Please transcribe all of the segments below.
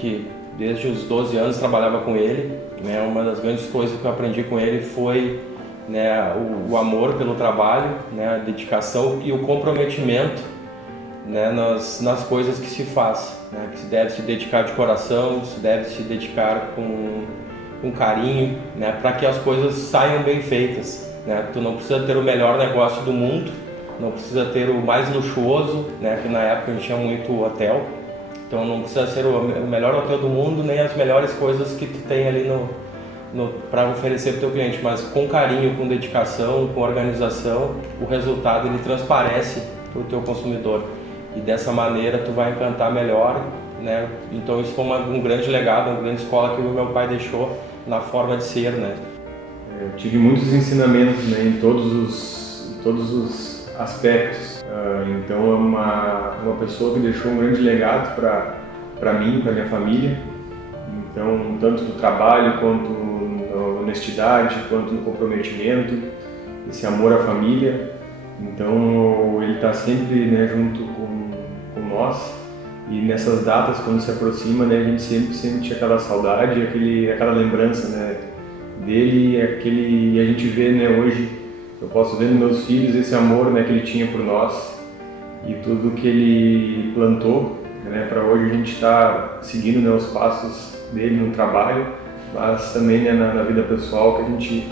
que desde os 12 anos trabalhava com ele, né? Uma das grandes coisas que eu aprendi com ele foi, né, o amor pelo trabalho, né, a dedicação e o comprometimento, né, nas coisas que se faz, né, que se deve se dedicar de coração, se deve se dedicar com carinho, né, para que as coisas saiam bem feitas, né? Tu não precisa ter o melhor negócio do mundo, não precisa ter o mais luxuoso, né, que na época a gente tinha muito hotel, então não precisa ser o melhor hotel do mundo, nem as melhores coisas que tu tem ali para oferecer para o teu cliente, mas com carinho, com dedicação, com organização, o resultado ele transparece para o teu consumidor e dessa maneira tu vai encantar melhor, né? Então isso foi um grande legado, uma grande escola que o meu pai deixou na forma de ser, né? Eu tive muitos ensinamentos, né, em todos os aspectos. Então é uma pessoa que deixou um grande legado para mim, para minha família. Então, tanto do trabalho, quanto na honestidade, quanto no comprometimento, esse amor à família. Então, ele está sempre, né, junto com nós. E nessas datas, quando se aproxima, né, a gente sempre sente aquela saudade, aquela lembrança, né, dele, e a gente vê, né, hoje, eu posso ver nos meus filhos esse amor, né, que ele tinha por nós e tudo que ele plantou, né, para hoje a gente estar seguindo, né, os passos dele no trabalho, mas também, né, na vida pessoal, que a gente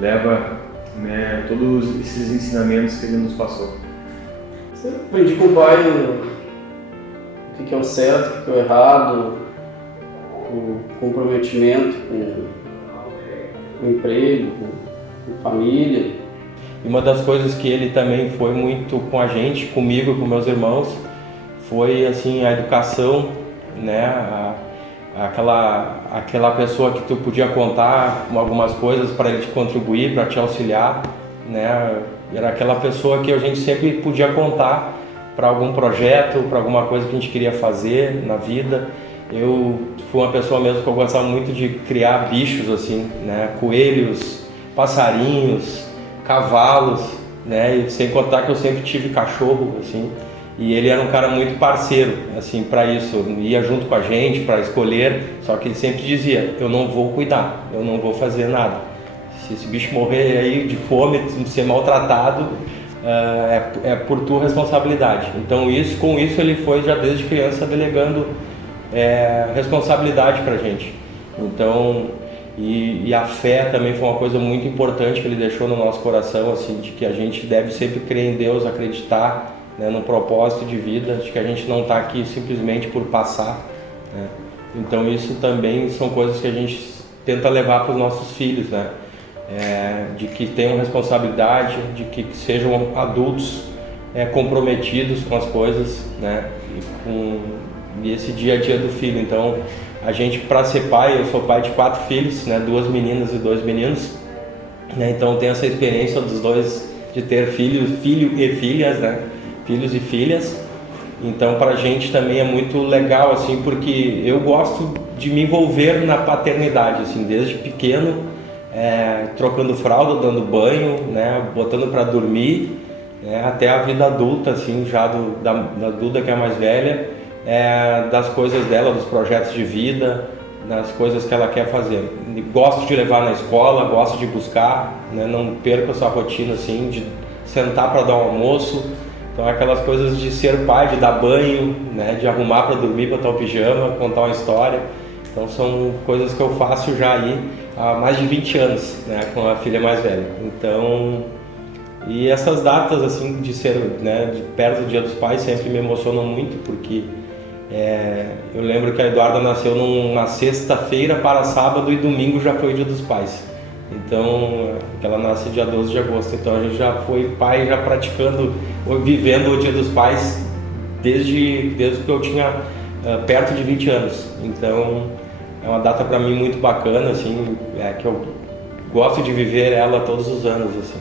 leva, né, todos esses ensinamentos que ele nos passou. Você aprendi com o pai o que é o certo, o que é o errado, o comprometimento com o emprego, com família. E uma das coisas que ele também foi muito com a gente, comigo, com meus irmãos, foi assim a educação, né? Aquela pessoa que tu podia contar com algumas coisas para ele te contribuir, para te auxiliar, né? Era aquela pessoa que a gente sempre podia contar para algum projeto, para alguma coisa que a gente queria fazer na vida. Eu fui uma pessoa mesmo que eu gostava muito de criar bichos assim, né? Coelhos, passarinhos, cavalos, né? E sem contar que eu sempre tive cachorro, assim. E ele era um cara muito parceiro, assim, para isso. Ia junto com a gente para escolher, só que ele sempre dizia: eu não vou cuidar, eu não vou fazer nada. Se esse bicho morrer aí de fome, ser maltratado, é por tua responsabilidade. Então com isso ele foi já desde criança delegando responsabilidade pra gente. Então, e a fé também foi uma coisa muito importante que ele deixou no nosso coração, assim, de que a gente deve sempre crer em Deus, acreditar, né, no propósito de vida, de que a gente não está aqui simplesmente por passar, né? Então isso também são coisas que a gente tenta levar para os nossos filhos, né? De que tenham responsabilidade, de que sejam adultos comprometidos com as coisas, né? E esse dia a dia do filho. Então, a gente, para ser pai, eu sou pai de 4 filhos, né? 2 meninas e 2 meninos, né? Então, tenho essa experiência dos dois de ter filho e filhas, né? Filhos e filhas. Então, para a gente também é muito legal, assim, porque eu gosto de me envolver na paternidade, assim, desde pequeno, trocando fralda, dando banho, né? Botando para dormir, até a vida adulta, assim, já da Duda, que é a mais velha, das coisas dela, dos projetos de vida, das coisas que ela quer fazer. Gosto de levar na escola, gosto de buscar, né? Não perco essa rotina, assim, de sentar para dar um almoço. Então, aquelas coisas de ser pai, de dar banho, né? De arrumar para dormir, botar o pijama, contar uma história. Então, são coisas que eu faço já aí há mais de 20 anos, né? Com a filha mais velha. Então, e essas datas, assim, de ser, né, de perto do Dia dos Pais sempre me emocionam muito, porque eu lembro que a Eduarda nasceu numa sexta-feira para sábado e domingo já foi o Dia dos Pais. Então, ela nasce dia 12 de agosto, então a gente já foi pai, já praticando, vivendo o Dia dos Pais desde que eu tinha perto de 20 anos. Então, é uma data para mim muito bacana, assim, que eu gosto de viver ela todos os anos, assim.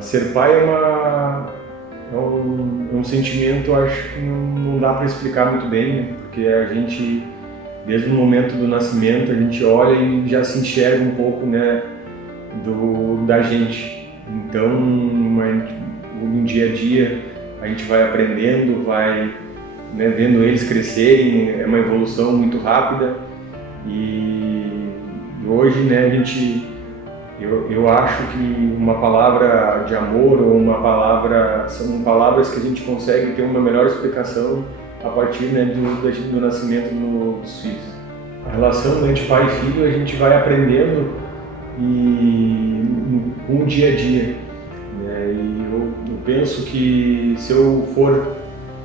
Ser pai é um sentimento, acho que não dá para explicar muito bem, né? Porque a gente, desde o momento do nascimento, a gente olha e já se enxerga um pouco, né, da gente. Então, no dia a dia, a gente vai aprendendo, vai né, vendo eles crescerem, é uma evolução muito rápida e hoje, né, eu acho que uma palavra de amor ou são palavras que a gente consegue ter uma melhor explicação a partir, né, do nascimento dos filhos. A relação, né, de pai e filho a gente vai aprendendo com o dia a dia, né, e eu penso que se eu for,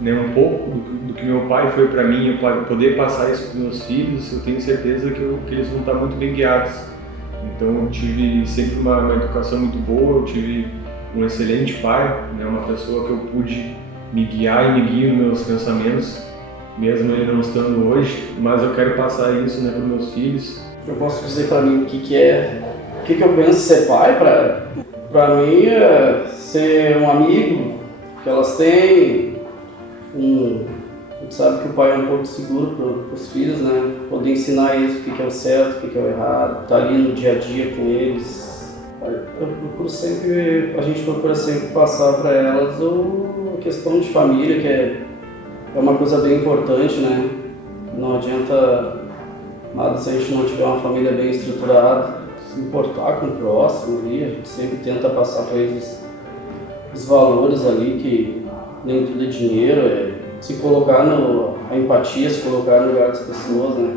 né, um pouco do que meu pai foi para mim, eu poder passar isso para os meus filhos, eu tenho certeza que eles vão estar muito bem guiados. Então eu tive sempre uma educação muito boa, eu tive um excelente pai, né, uma pessoa que eu pude me guiar e me guia nos meus pensamentos, mesmo ele não estando hoje, mas eu quero passar isso, né, para os meus filhos. Eu posso dizer para mim o que eu penso ser pai? Para mim é ser um amigo que elas têm, a gente sabe que o pai é um pouco seguro para os filhos, né? Poder ensinar eles o que é o certo, o que é o errado, estar ali no dia a dia com eles. A gente procura sempre passar para elas a questão de família, que é uma coisa bem importante, né? Não adianta nada se a gente não tiver uma família bem estruturada, se importar com o próximo ali, a gente sempre tenta passar para eles os valores ali, que nem tudo é dinheiro, se colocar a empatia, se colocar no lugar das pessoas, né?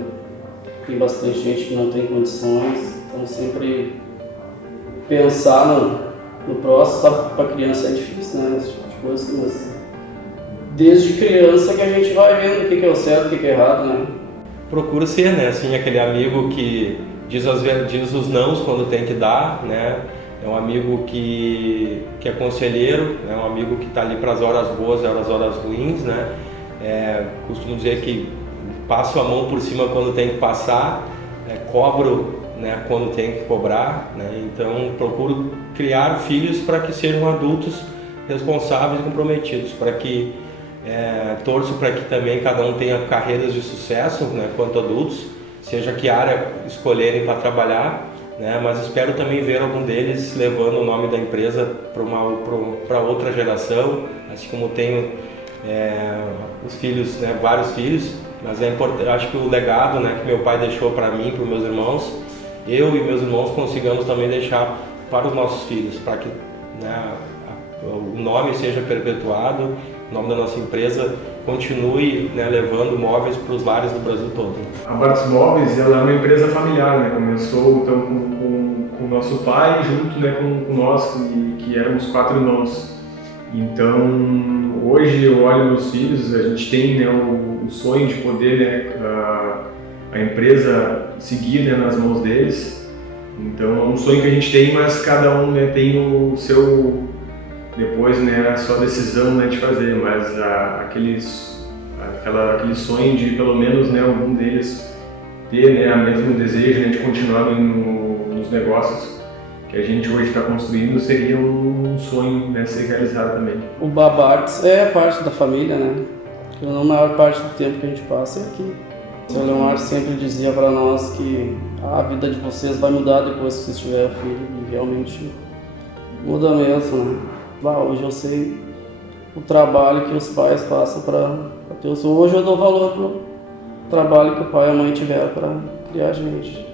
Tem bastante gente que não tem condições, então sempre pensar no próximo, sabe, para criança é difícil, né? Esse tipo de coisa, mas desde criança que a gente vai vendo o que é o certo, o que é errado, né? Procura ser, né, assim, aquele amigo que diz os nãos quando tem que dar, né? É um amigo que é conselheiro, é um amigo que está ali para as horas boas e as horas ruins, né? Costumo dizer que passo a mão por cima quando tem que passar, cobro, né, quando tem que cobrar, né? Então procuro criar filhos para que sejam adultos responsáveis e comprometidos, para que torço para que também cada um tenha carreiras de sucesso, né, quanto adultos, seja que área escolherem para trabalhar, né, mas espero também ver algum deles levando o nome da empresa para outra geração, assim como tenho os filhos, né, vários filhos, mas é importante, acho que o legado, né, que meu pai deixou para mim, para os meus irmãos, eu e meus irmãos consigamos também deixar para os nossos filhos, para que, né, o nome seja perpetuado, o nome da nossa empresa continue, né, levando móveis para os lares do Brasil todo. A Bartz Móveis, ela é uma empresa familiar, né? Começou então com o nosso pai junto, né, com nós, que éramos 4 irmãos. Então hoje eu olho meus filhos, a gente tem, né, o sonho de poder, né, a empresa seguir, né, nas mãos deles. Então é um sonho que a gente tem, mas cada um, né, tem o seu, depois, né, a sua decisão, né, de fazer, mas aquele sonho de pelo menos, né, algum deles ter, né, o mesmo desejo, né, de continuar nos negócios que a gente hoje está construindo, seria um sonho, né, ser realizado também. O Babarts é parte da família, né? A maior parte do tempo que a gente passa é aqui. O Sr. Leomar sempre dizia para nós que a vida de vocês vai mudar depois que vocês tiverem filho, e realmente muda mesmo, né? Hoje eu sei o trabalho que os pais passam para ter os... Hoje eu dou valor pro trabalho que o pai e a mãe tiveram para criar a gente.